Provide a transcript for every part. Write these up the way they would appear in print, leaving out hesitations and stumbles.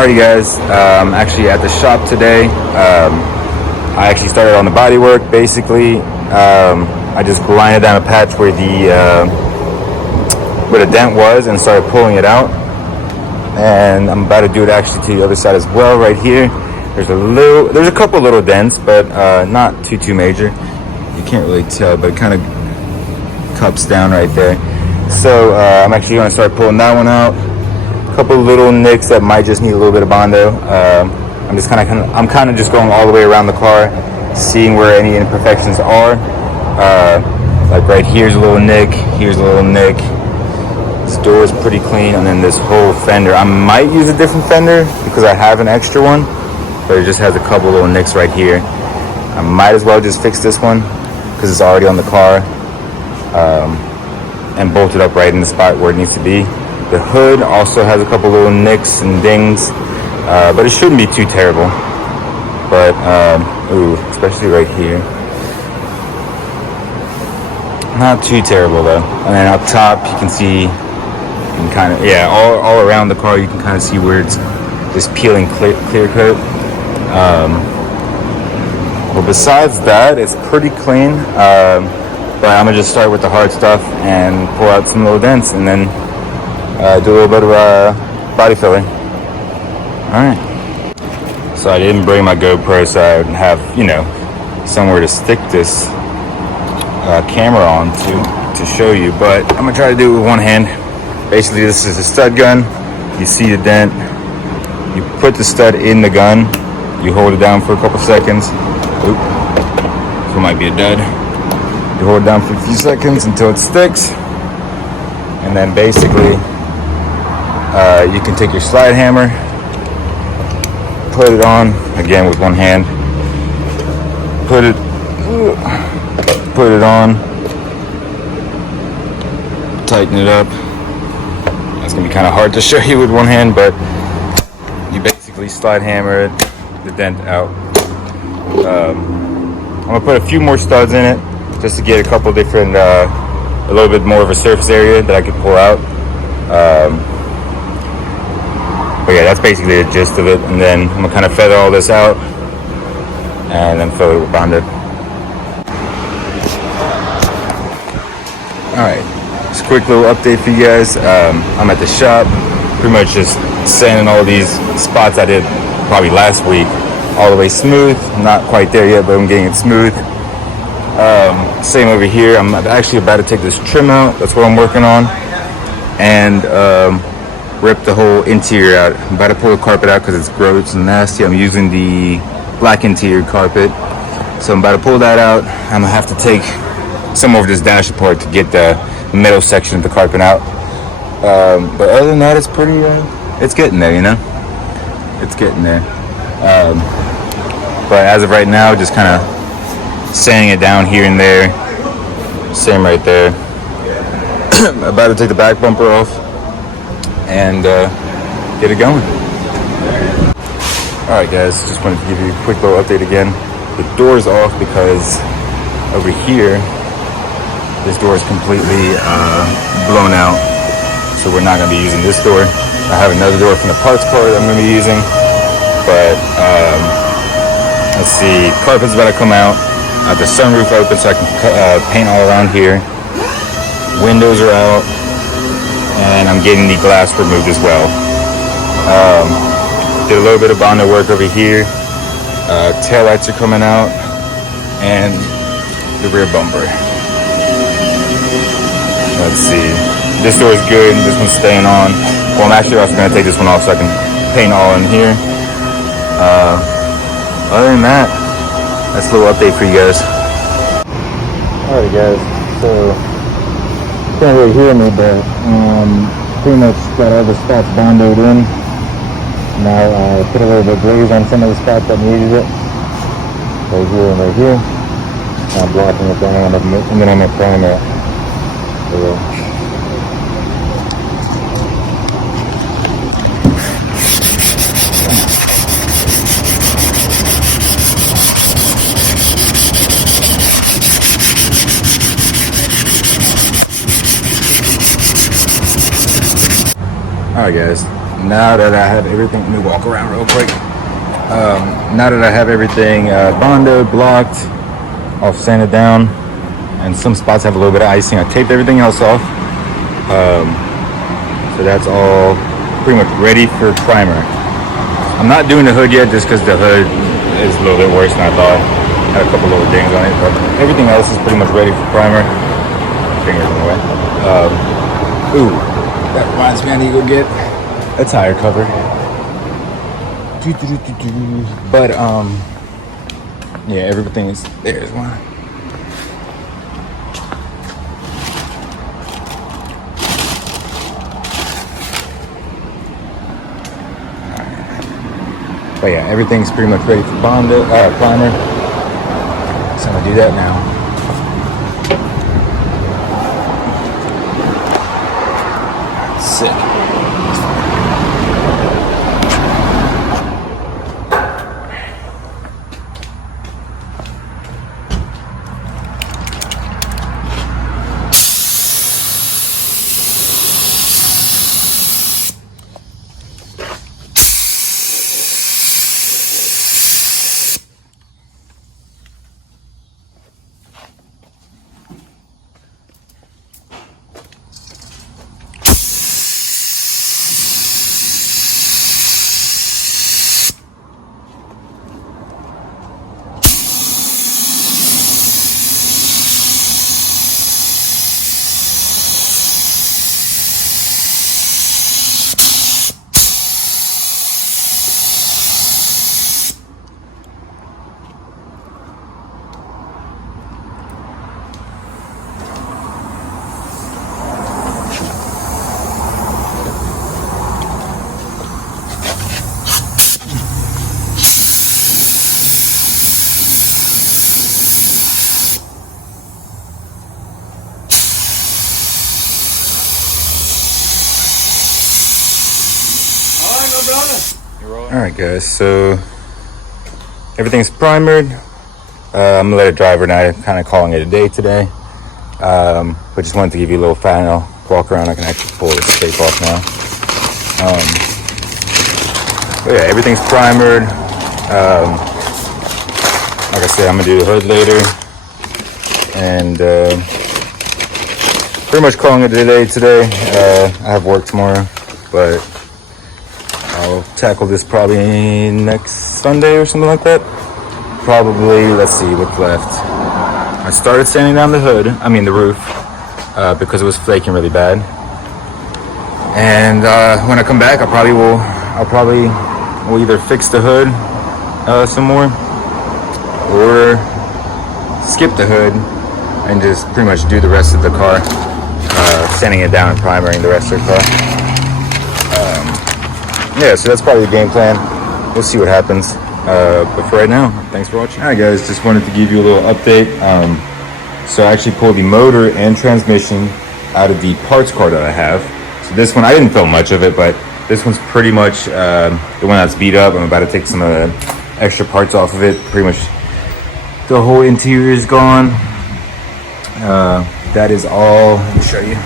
Alrighty guys, I'm actually at the shop today. I actually started on the body work. Basically, I just grinded down a patch where the dent was and started pulling it out. And I'm about to do it actually to the other side as well, right here. There's a couple little dents, but not too major. You can't really tell, but it kind of cups down right there. So I'm actually going to start pulling that one out. A couple little nicks that might just need a little bit of Bondo. I'm kind of just going all the way around the car, seeing where any imperfections are. Like right here's a little nick, here's a little nick. This door is pretty clean, and then this whole fender. I might use a different fender because I have an extra one, but it just has a couple little nicks right here. I might as well just fix this one because it's already on the car and bolted up right in the spot where it needs to be. The hood also has a couple little nicks and dings, but it shouldn't be too terrible. But, especially right here. Not too terrible though. And then up top, you can see, all around the car, you can kind of see where it's just peeling clear coat. But besides that, it's pretty clean. But I'm gonna just start with the hard stuff and pull out some little dents, and then do a little bit of body filling. Alright. So I didn't bring my GoPro, so I would have, somewhere to stick this camera on to show you. But I'm gonna try to do it with one hand. Basically, this is a stud gun. You see the dent. You put the stud in the gun. You hold it down for a couple seconds. Oop. So it might be a dud. You hold it down for a few seconds until it sticks. And then basically, you can take your slide hammer, put it on, again with one hand, put it on, tighten it up. It's gonna be kind of hard to show you with one hand, but you basically slide hammer it, the dent out. I'm gonna put a few more studs in it just to get a couple different, a little bit more of a surface area that I could pull out. But yeah, that's basically the gist of it. And then I'm gonna kind of feather all this out and then fill it with Bondo. Alright, just a quick little update for you guys. I'm at the shop, pretty much just sanding all these spots I did probably last week all the way smooth. I'm not quite there yet, but I'm getting it smooth. Same over here. I'm actually about to take this trim out. That's what I'm working on. And rip the whole interior out. I'm about to pull the carpet out because it's gross and nasty. I'm using the black interior carpet. So I'm about to pull that out. I'm gonna have to take some of this dash apart to get the middle section of the carpet out. But other than that, it's pretty, it's getting there, It's getting there. But as of right now, just kind of sanding it down here and there. Same right there. About to take the back bumper off and get it going. Alright guys, just wanted to give you a quick little update again. The door's off because over here, this door is completely blown out. So we're not going to be using this door. I have another door from the parts car that I'm going to be using. But let's see, carpet's about to come out. The sunroof open so I can paint all around here. Windows are out. And I'm getting the glass removed as well. Did a little bit of Bondo work over here. Tail lights are coming out. And the rear bumper. Let's see. This door is good. This one's staying on. Well, I'm actually also going to take this one off so I can paint all in here. Other than that, that's a little update for you guys. Alright guys, so you can't really hear me, but pretty much got all the spots bondoed in. Now put a little bit of glaze on some of the spots that needed it. Right here and right here. I'm blocking it down, and then I'm going to prime it. Alright guys, now that I have everything, let me walk around real quick. Now that I have everything bonded, blocked, all sanded down, and some spots have a little bit of icing, I taped everything else off. So that's all pretty much ready for primer. I'm not doing the hood yet just because the hood is a little bit worse than I thought. Had a couple little dings on it, but everything else is pretty much ready for primer. Fingers in the way. Ooh, that reminds me I need to go get a tire cover. But yeah, everything is there's one. But yeah, everything's pretty much ready for primer. So I'm gonna do that now. Sick. Alright guys, so everything's primered. I'm gonna let it dry overnight. I'm kind of calling it a day today. But just wanted to give you a little final walk around. I can actually pull this tape off now. But yeah, everything's primered. Like I said, I'm gonna do the hood later. And pretty much calling it a day today. I have work tomorrow, but I'll tackle this probably next Sunday or something like that. Probably, let's see what's left. I started sanding down the roof, because it was flaking really bad. And when I come back, I'll probably will either fix the hood some more, or skip the hood and just pretty much do the rest of the car, sanding it down and primering the rest of the car. Yeah, so that's probably the game plan. We'll see what happens. But for right now, thanks for watching. Alright guys, just wanted to give you a little update. So I actually pulled the motor and transmission out of the parts car that I have. So this one, I didn't film much of it, but this one's pretty much the one that's beat up. I'm about to take some of the extra parts off of it. Pretty much the whole interior is gone. That is all, let me show you.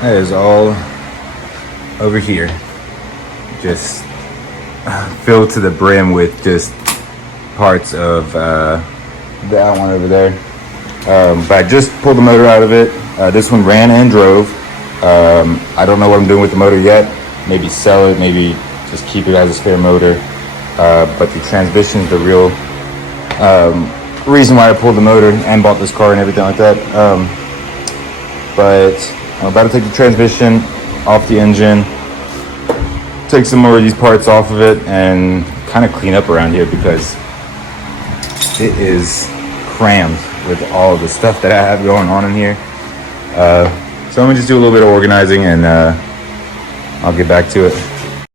That is all over here. Just filled to the brim with just parts of that one over there. But I just pulled the motor out of it. This one ran and drove. I don't know what I'm doing with the motor yet. Maybe sell it, maybe just keep it as a spare motor. But the transmission is the real reason why I pulled the motor and bought this car and everything like that. But I'm about to take the transmission off the engine, take some more of these parts off of it, and kind of clean up around here because it is crammed with all of the stuff that I have going on in here. So I'm gonna just do a little bit of organizing and I'll get back to it.